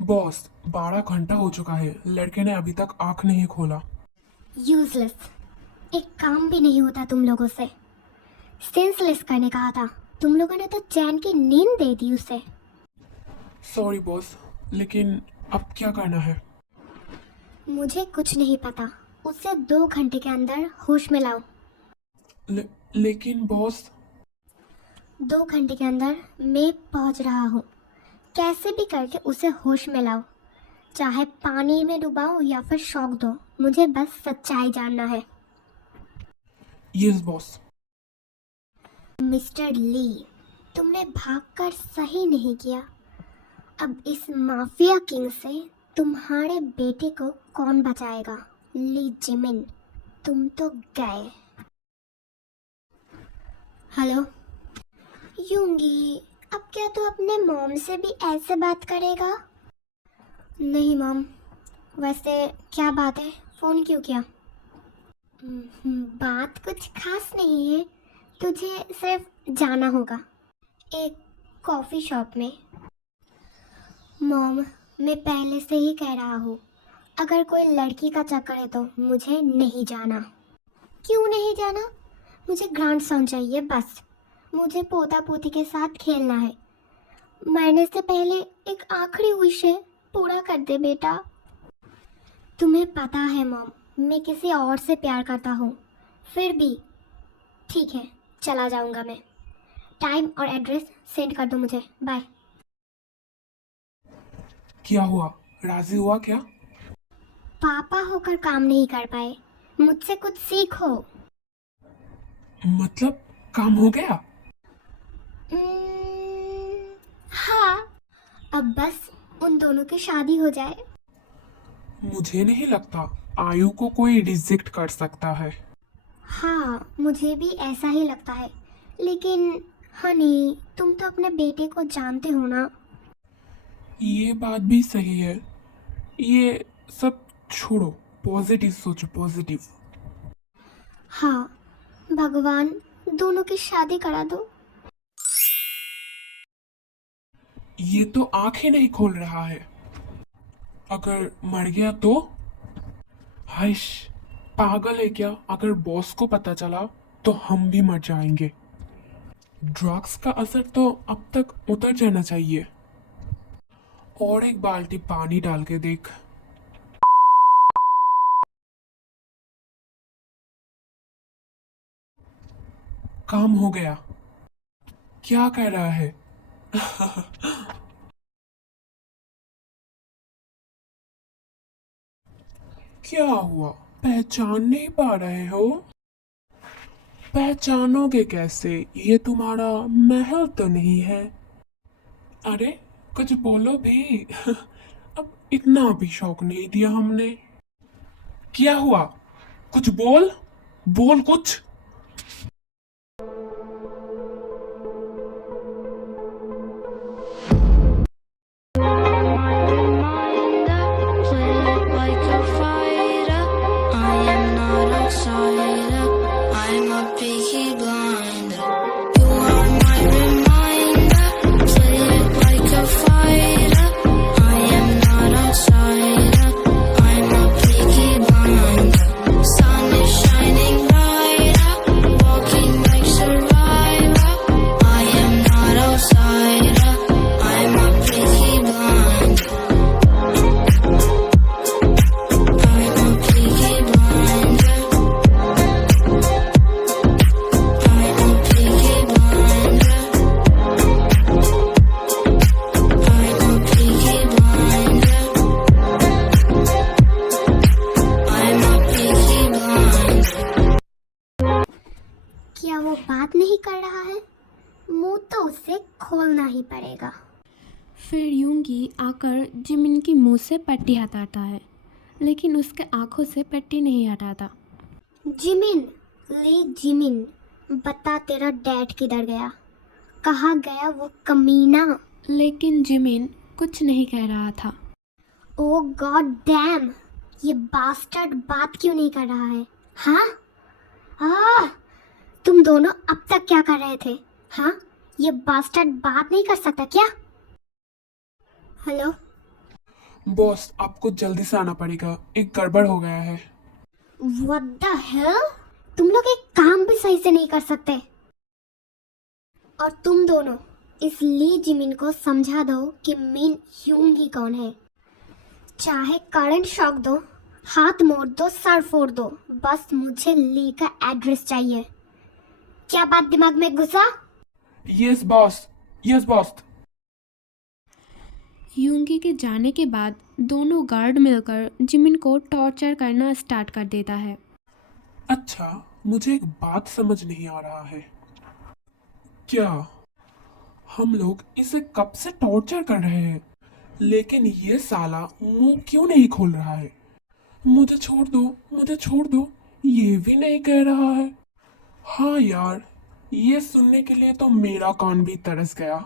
Boss, 12 घंटा हो चुका है, लड़के ने अभी तक आंख नहीं खोला। यूजलेस। एक काम भी नहीं होता तुम लोगों से। सेंसलेस करने कहा था, तुम लोगों ने तो चैन की नींद दे दी उसे। सॉरी बॉस, लेकिन अब क्या करना है? मुझे कुछ नहीं पता। उसे 2 घंटे के अंदर होश में लाओ। लेकिन बॉस। 2 घंटे के अंदर मैं पहुंच रहा हूँ। कैसे भी करके उसे होश में लाओ। चाहे पानी में डुबाओ या फिर शॉक दो, मुझे बस सच्चाई जानना है। Yes boss. मिस्टर ली, तुमने भागकर सही नहीं किया। अब इस माफिया किंग से तुम्हारे बेटे को कौन बचाएगा? ली जिमिन, तुम तो गए। हेलो यूंगी, अब क्या तू अपने मॉम से भी ऐसे बात करेगा? नहीं मॉम, वैसे क्या बात है, फ़ोन क्यों किया? बात कुछ खास नहीं है। तुझे सिर्फ जाना होगा एक कॉफ़ी शॉप में। मॉम, मैं पहले से ही कह रहा हूँ, अगर कोई लड़की का चक्कर है तो मुझे नहीं जाना। क्यों नहीं जाना? मुझे ग्रैंड सन चाहिए बस। मुझे पोता पोती के साथ खेलना है। मरने से पहले एक आखिरी विश है, पूरा कर दे बेटा। तुम्हें पता है मॉम, मैं किसी और से प्यार करता हूँ। फिर भी ठीक है, चला जाऊँगा मैं। टाइम और एड्रेस सेंड कर दो मुझे। बाय। क्या हुआ? राजी हुआ क्या? पापा होकर काम नहीं कर पाए, मुझसे कुछ सीखो। मतलब काम हो गया? हाँ, अब बस उन दोनों की शादी हो जाए। मुझे नहीं लगता आयु को कोई रिजेक्ट कर सकता है। हाँ, मुझे भी ऐसा ही लगता है। लेकिन हनी, तुम तो अपने बेटे को जानते हो ना। ये बात भी सही है। ये सब छोड़ो, पॉजिटिव सोचो, पॉजिटिव। हाँ, भगवान दोनों की शादी करा दो। ये तो आंखें नहीं खोल रहा है। अगर मर गया तो? हाइश, पागल है क्या? अगर बॉस को पता चला तो हम भी मर जाएंगे। ड्रग्स का असर तो अब तक उतर जाना चाहिए। और एक बाल्टी पानी डाल के देख। काम हो गया। क्या कह रहा है? क्या हुआ? पहचान नहीं पा रहे हो? पहचानोगे कैसे? ये तुम्हारा महल तो नहीं है। अरे कुछ बोलो भी। अब इतना भी शौक नहीं दिया हमने। क्या हुआ? कुछ बोल, बोल कुछ। Like a fighter, I am not outsider. I'm a picky blinder. You are my reminder. Play it like a fighter. I am not outsider. I'm a picky blinder. Sun is shining brighter. Walking like survivor. I am not outsider. I'm a picky blinder. I'm a picky blinder. I'm a picky blinder. I'm a picky blinder. I'm a picky blinder. क्या वो बात नहीं कर रहा है? मुंह तो उसे खोलना ही पड़ेगा। फिर यूंगी आकर जिमिन की मुंह से पट्टी हटाता है, लेकिन उसके आंखों से पट्टी नहीं हटाता। जिमिन, ले जिमिन, बता तेरा डैड किधर गया? कहाँ गया वो कमीना? लेकिन जिमिन कुछ नहीं कह रहा था। ओ गॉड डैम, ये बास्टर्ड बात क्यों नहीं कर रहा है? हाँ? तुम दोनों अब तक क्या कर रहे थे? हाँ, ये बास्टर्ड बात नहीं कर सकता क्या? हेलो बॉस, आपको जल्दी से आना पड़ेगा, एक गड़बड़ हो गया है। व्हाट द हेल, तुम लोग एक काम भी सही से नहीं कर सकते। और तुम दोनों इस ली जिमिन को समझा दो कि मिन ह्यूंगी कौन है। चाहे करंट शॉक दो, हाथ मोड़ दो, सर फोड़ दो, बस मुझे ली का एड्रेस चाहिए। क्या बात दिमाग में घुसा? Yes boss, yes boss. यूंगी के जाने के बाद दोनों गार्ड मिलकर जिमिन को टॉर्चर करना स्टार्ट कर देता है। अच्छा, मुझे एक बात समझ नहीं आ रहा है। क्या हम लोग इसे कब से टॉर्चर कर रहे हैं, लेकिन ये साला मुंह क्यों नहीं खोल रहा है? मुझे छोड़ दो, मुझे छोड़ दो, ये भी नहीं कह रहा है। हाँ यार, ये सुनने के लिए तो मेरा कान भी तरस गया।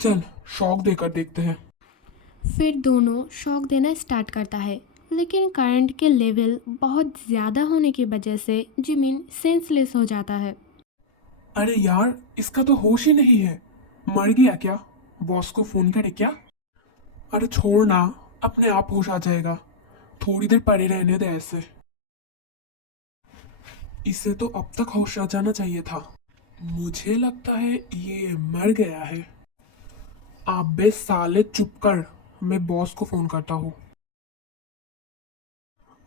चल शॉक देकर देखते हैं। फिर दोनों शॉक देना स्टार्ट करता है, लेकिन करंट के लेवल बहुत ज़्यादा होने की वजह से जिमिन सेंसलेस हो जाता है। अरे यार, इसका तो होश ही नहीं है। मर गया क्या? बॉस को फोन करे क्या? अरे छोड़ ना, अपने आप होश आ जाएगा। थोड़ी देर पड़े रहने दे ऐसे। इसे तो अब तक होश आ जाना चाहिए था। मुझे लगता है ये मर गया है। आप बे साले चुप कर, मैं बॉस को फोन करता हूँ।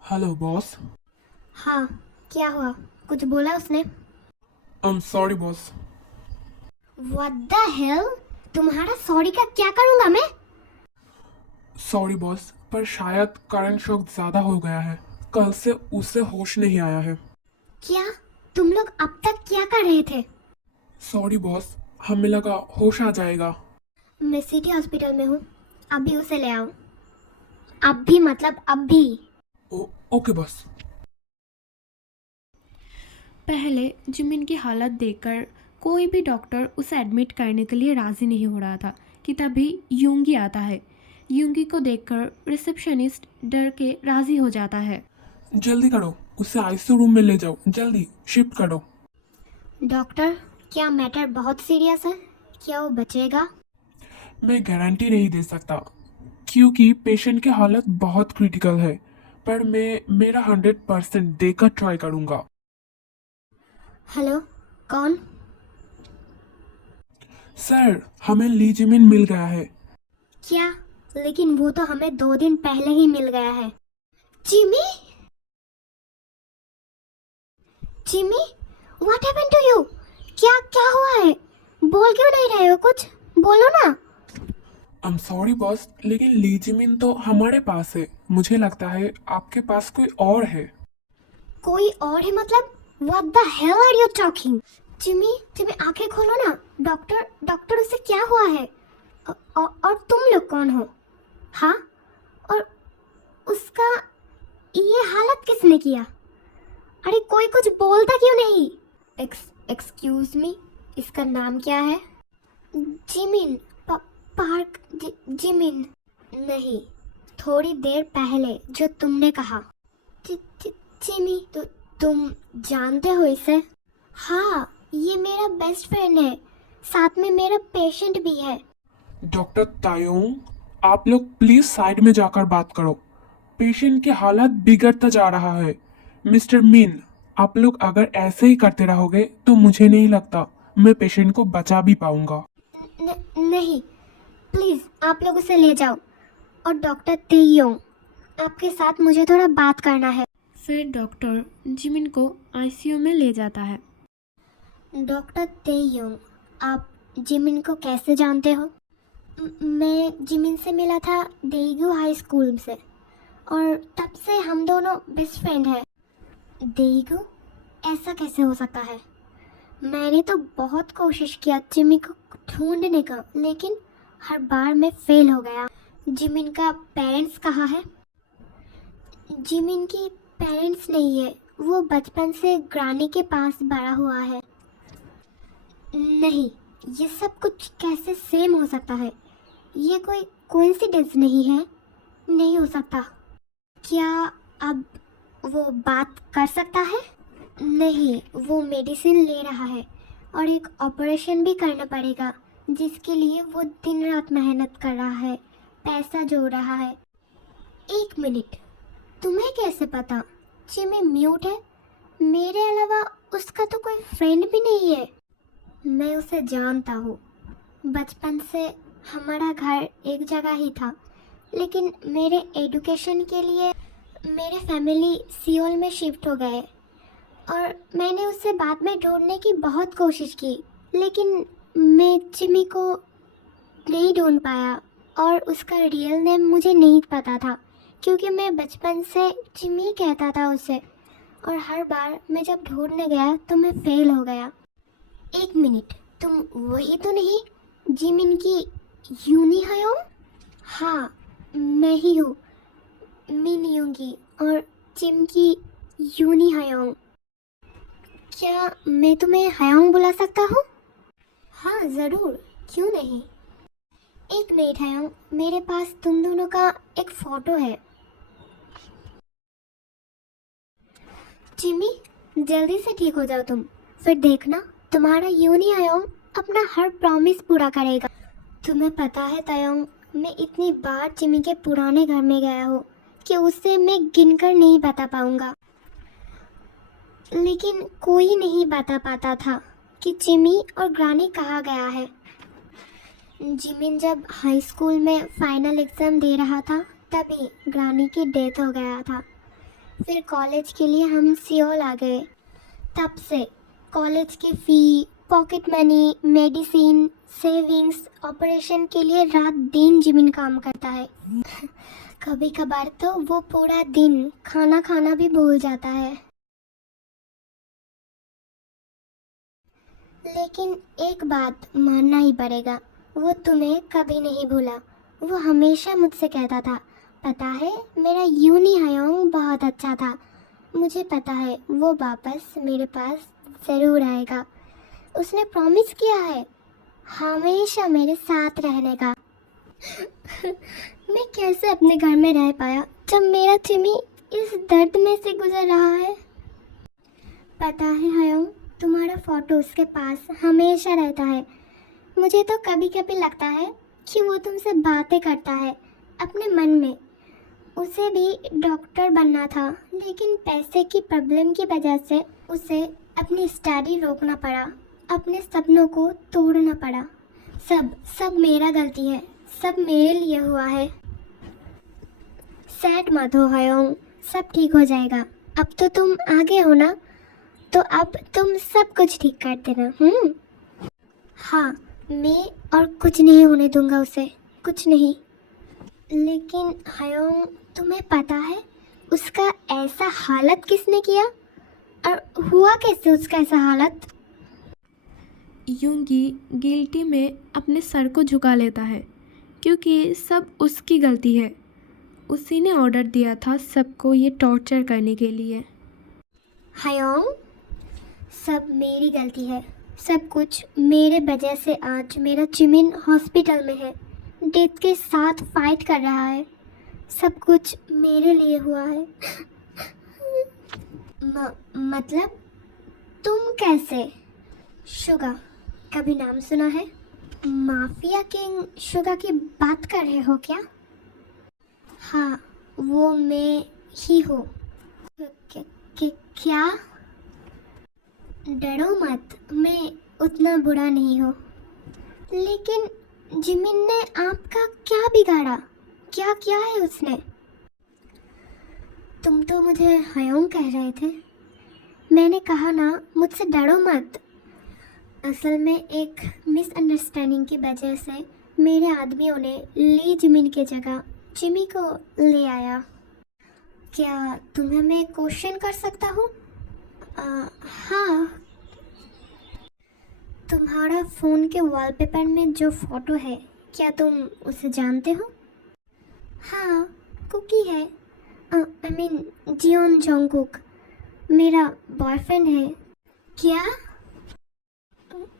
Hello boss. हाँ, क्या हुआ? कुछ बोला उसने? I am sorry boss. What the hello, तुम्हारा सॉरी का क्या करूंगा मैं? सॉरी बॉस, पर शायद करंट शॉक ज्यादा हो गया है। कल से उसे होश नहीं आया है। क्या तुम लोग अब तक क्या कर रहे थे? सॉरी बॉस, हमें लगा होश आ जाएगा। मैं सिटी हॉस्पिटल में हूँ, अभी उसे ले आओ। अभी मतलब अभी। Okay boss. पहले जिमिन की हालत देखकर कोई भी डॉक्टर उसे एडमिट करने के लिए राज़ी नहीं हो रहा था कि तभी यूंगी आता है। यूंगी को देखकर रिसेप्शनिस्ट डर के राज़ी हो जाता है। जल्दी करो, उसे आईसीयू रूम में ले जाओ, जल्दी शिफ्ट करो। डॉक्टर, क्या मैटर बहुत सीरियस है? क्या वो बचेगा? मैं गारंटी नहीं दे सकता, क्योंकि पेशेंट की हालत बहुत क्रिटिकल है, पर मैं मेरा 100% देकर ट्राई करूंगा। हेलो, कौन? सर, हमें ली जिमिन मिल गया है। क्या? लेकिन वो तो हमें 2 दिन पहले ही मिल गया है। Jimmy? Jimmy, what happened to you? क्या क्या हुआ है? बोल क्यों नहीं रहे हो? कुछ बोलो ना। आई एम सॉरी बॉस, लेकिन ली जिमिन तो हमारे पास है। मुझे लगता है आपके पास कोई और है। कोई और है मतलब? What the hell are you talking? Jimmy, Jimmy आंखें खोलो ना। डॉक्टर उसे क्या हुआ है? और तुम लोग कौन हो? हाँ, और उसका ये हालत किसने किया? अरे कोई कुछ बोलता क्यों नहीं? एक्सक्यूज मी, इसका नाम क्या है? Jimin, park Jimin. नहीं, थोड़ी देर पहले जो तुमने कहा। जिमी, तुम जानते हो इसे? हाँ, ये मेरा बेस्ट फ्रेंड है, साथ में मेरा पेशेंट भी है। डॉक्टर तायोंग, आप लोग प्लीज साइड में जाकर बात करो। पेशेंट की हालत बिगड़ता जा रहा है। मिस्टर मिन, आप लोग अगर ऐसे ही करते रहोगे तो मुझे नहीं लगता मैं पेशेंट को बचा भी पाऊंगा। नहीं, प्लीज आप लोग उसे ले जाओ। और डॉक्टर तेयोंग, आपके साथ मुझे थोड़ा बात करना है। फिर डॉक्टर जिमिन को आईसीयू में ले जाता है। डॉक्टर तेयोंग, आप जिमिन को कैसे जानते हो? मैं जिमिन से मिला था देगू हाई स्कूल से, और तब से हम दोनों बेस्ट फ्रेंड हैं। देगू? ऐसा कैसे हो सकता है? मैंने तो बहुत कोशिश किया जिमिन को ढूंढने का, लेकिन हर बार मैं फेल हो गया। जिमिन का पेरेंट्स कहाँ है? जिमिन की पेरेंट्स नहीं है, वो बचपन से ग्रानी के पास बड़ा हुआ है। नहीं, ये सब कुछ कैसे सेम हो सकता है? ये कोई कोइंसिडेंस नहीं है, नहीं हो सकता। क्या अब वो बात कर सकता है? नहीं, वो मेडिसिन ले रहा है और एक ऑपरेशन भी करना पड़ेगा, जिसके लिए वो दिन रात मेहनत कर रहा है, पैसा जोड़ रहा है। एक मिनट, तुम्हें कैसे पता जिमी म्यूट है? मेरे अलावा उसका तो कोई फ्रेंड भी नहीं है। मैं उसे जानता हूँ, बचपन से हमारा घर एक जगह ही था, लेकिन मेरे एजुकेशन के लिए मेरे फैमिली सियोल में शिफ्ट हो गए और मैंने उसे बाद में ढूंढने की बहुत कोशिश की, लेकिन मैं जिमी को नहीं ढूंढ पाया और उसका रियल नेम मुझे नहीं पता था, क्योंकि मैं बचपन से जिमी कहता था उसे, और हर बार मैं जब ढूंढने गया तो मैं फेल हो गया। एक मिनट, तुम वही तो नहीं जिमिन की यूनी हयोंग? हाँ, मैं ही हूँ, मिन यूंगी और जिम की यूनी हयोंग। क्या मैं तुम्हें हयोंग बुला सकता हूँ? हाँ ज़रूर, क्यों नहीं। एक मिनट हयोंग, मेरे पास तुम दोनों का एक फ़ोटो है। जिमी, जल्दी से ठीक हो जाओ तुम, फिर देखना तुम्हारा यूनी हयोंग अपना हर प्रॉमिस पूरा करेगा। तुम्हें पता है तयोंग, मैं इतनी बार जिमी के पुराने घर में गया हूँ कि उससे मैं गिनकर नहीं बता पाऊँगा, लेकिन कोई नहीं बता पाता था कि जिमी और ग्रानी कहाँ गया है। जिमिन जब हाई स्कूल में फाइनल एग्ज़ाम दे रहा था तभी ग्रानी की डेथ हो गया था। फिर कॉलेज के लिए हम सियोल आ गए। तब से कॉलेज की fee, pocket money, medicine, savings, operation के लिए रात दिन जिमिन काम करता है। कभी कभार तो वो पूरा दिन खाना खाना भी भूल जाता है। लेकिन एक बात मानना ही पड़ेगा, वो तुम्हें कभी नहीं भूला। वो हमेशा मुझसे कहता था, पता है मेरा यूनी हयोंग बहुत अच्छा था। मुझे पता है वो वापस मेरे पास ज़रूर आएगा। उसने प्रॉमिस किया है हमेशा मेरे साथ रहने का। मैं कैसे अपने घर में रह पाया जब मेरा जिमी इस दर्द में से गुजर रहा है। पता है हयोंग, तुम्हारा फ़ोटो उसके पास हमेशा रहता है। मुझे तो कभी कभी लगता है कि वो तुमसे बातें करता है अपने मन में। उसे भी डॉक्टर बनना था, लेकिन पैसे की प्रॉब्लम की वजह से उसे अपनी स्टडी रोकना पड़ा, अपने सपनों को तोड़ना पड़ा। सब मेरा गलती है, सब मेरे लिए हुआ है। सैड मत हो हयोंग, सब ठीक हो जाएगा। अब तो तुम आगे हो ना, तो अब तुम सब कुछ ठीक कर देना। हाँ, मैं और कुछ नहीं होने दूंगा उसे, कुछ नहीं। लेकिन हयोंग, तुम्हें पता है उसका ऐसा हालत किसने किया और हुआ कैसे उसका ऐसा हालत? यूंगी गिल्टी में अपने सर को झुका लेता है, क्योंकि सब उसकी गलती है। उसी ने ऑर्डर दिया था सबको ये टॉर्चर करने के लिए। हयोंग, सब मेरी गलती है। सब कुछ मेरे वजह से आज मेरा जिमिन हॉस्पिटल में है, डेथ के साथ फाइट कर रहा है। सब कुछ मेरे लिए हुआ है। मतलब तुम कैसे? शुगा, कभी नाम सुना है? माफिया किंग शुगा की बात कर रहे हो क्या? हाँ, वो मैं ही हूँ। क्या? डरो मत, मैं उतना बुरा नहीं हूँ। लेकिन जिमिन ने आपका क्या बिगाड़ा? क्या किया है उसने? तुम तो मुझे हयोंग कह रहे थे। मैंने कहा ना, मुझसे डरो मत। असल में एक मिसअंडरस्टैंडिंग की वजह से मेरे आदमियों ने ली जिमिन की जगह जिमी को ले आया। क्या तुम्हें मैं क्वेश्चन कर सकता हूँ? हाँ। तुम्हारा फ़ोन के वॉलपेपर में जो फ़ोटो है, क्या तुम उसे जानते हो? हाँ, कुकी है। आई मीन जियोन जोंगकुक, मेरा बॉयफ्रेंड है। क्या?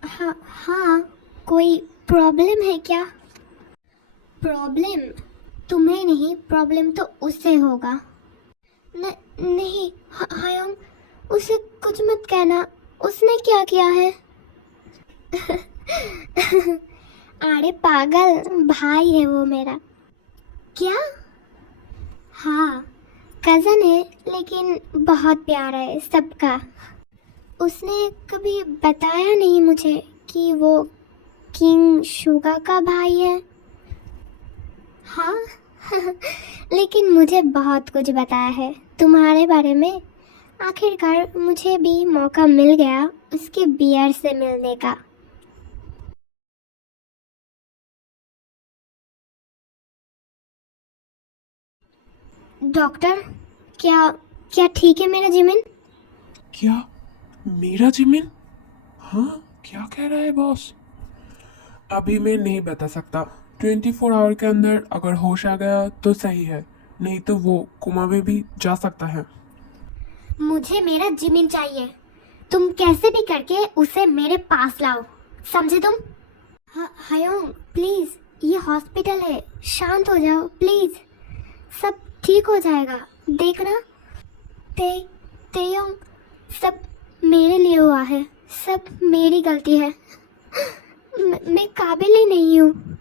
हाँ, कोई प्रॉब्लम है क्या? प्रॉब्लम? तुम्हें नहीं, प्रॉब्लम तो उसे होगा। नहीं हयोंग, उसे कुछ मत कहना। उसने क्या किया है? अरे पागल, भाई है वो मेरा। क्या? हाँ, कज़न है लेकिन बहुत प्यारा है सबका। उसने कभी बताया नहीं मुझे कि वो किंग शुगा का भाई है। हाँ लेकिन मुझे बहुत कुछ बताया है तुम्हारे बारे में। आखिरकार मुझे भी मौका मिल गया उसके बियर से मिलने का। डॉक्टर, क्या क्या ठीक है मेरा जिमिन? क्या मेरा जिमिन? हाँ, क्या कह रहा है बॉस? अभी मैं नहीं बता सकता। 24 आवर के अंदर अगर होश आ गया तो सही है, नहीं तो वो कोमा में भी जा सकता है। मुझे मेरा जिमिन चाहिए। तुम कैसे भी करके उसे मेरे पास लाओ, समझे तुम? हयोंग प्लीज, ये हॉस्पिटल है, शांत हो जाओ प्लीज। सब ठीक हो जाएगा, देखना। तेयोंग, सब मेरे लिए हुआ है, सब मेरी गलती है। मैं काबिल ही नहीं हूँ।